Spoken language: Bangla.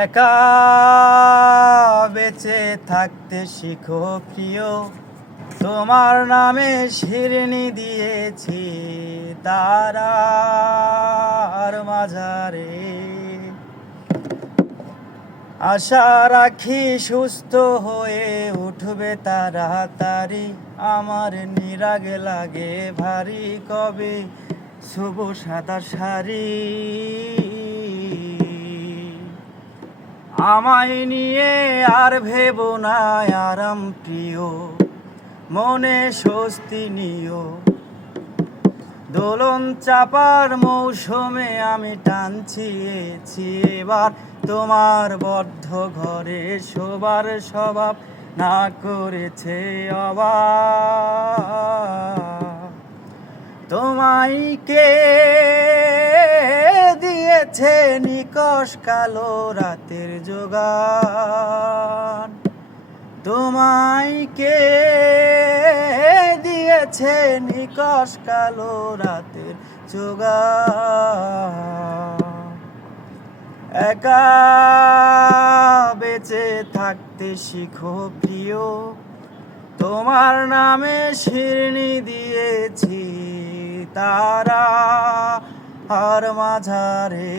একা বেঁচে থাকতে শিখো প্রিয়, তোমার নামে শিরনি দিয়েছি তারার মাঝারে। আশা রাখি সুস্থ হয়ে উঠবে তাড়াতাড়ি, আমার নিরাগ লাগে ভারী কবে শুভ সাদা শাড়ি। আমায় নিয়ে আর ভেবো না আরাম প্রিয়, মনে স্বস্তি নিও। দোলন চাপার মৌসুমে আমি টানছি এবার, তোমার বদ্ধ ঘরে শোবার স্বভাব না করেছে অবাক। তোমায় কে দিয়েছে নিকষ কালো রাতের যোগান, তোমায় কে দিয়েছে নিকষ কালো রাতের যোগান। একা বেঁচে থাকতে শিখো প্রিয়, তোমার নামে শিরনি দিয়েছি তারা আর মাঝারে।